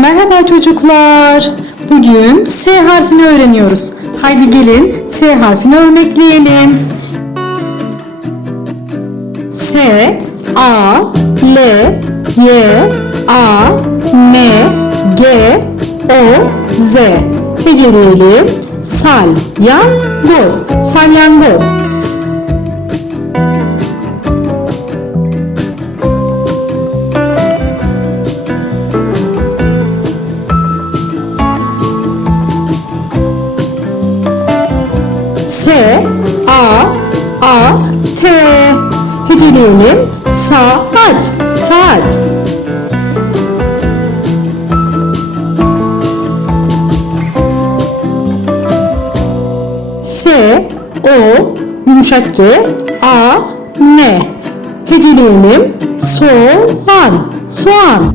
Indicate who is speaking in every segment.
Speaker 1: Merhaba çocuklar. Bugün S harfini öğreniyoruz. Haydi gelin S harfini örnekleyelim. S, A, L, Y, A, N, G, O, Z. Heceleyelim. Sal, yan, goz. Salyangoz. A, A, T. Heceleyelim. Saat, saat. S, O, yumuşak G, A, N. Heceleyelim. Soğan, soğan.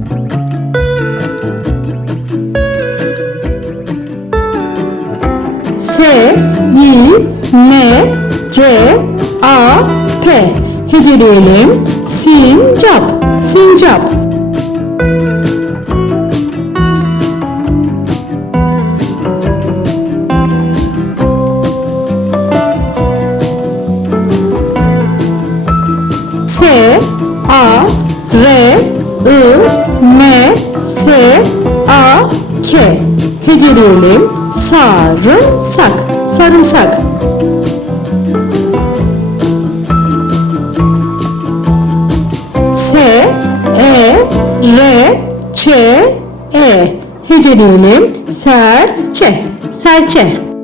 Speaker 1: S, Y, M, C, A, P. Heceleyelim. Sincap, sincap. S, A, R, I, M, S, A, K. Heceleyelim. Sarımsak, sarımsak. S, E, R, Ç, E. Heceleyelim. Serçe, serçe.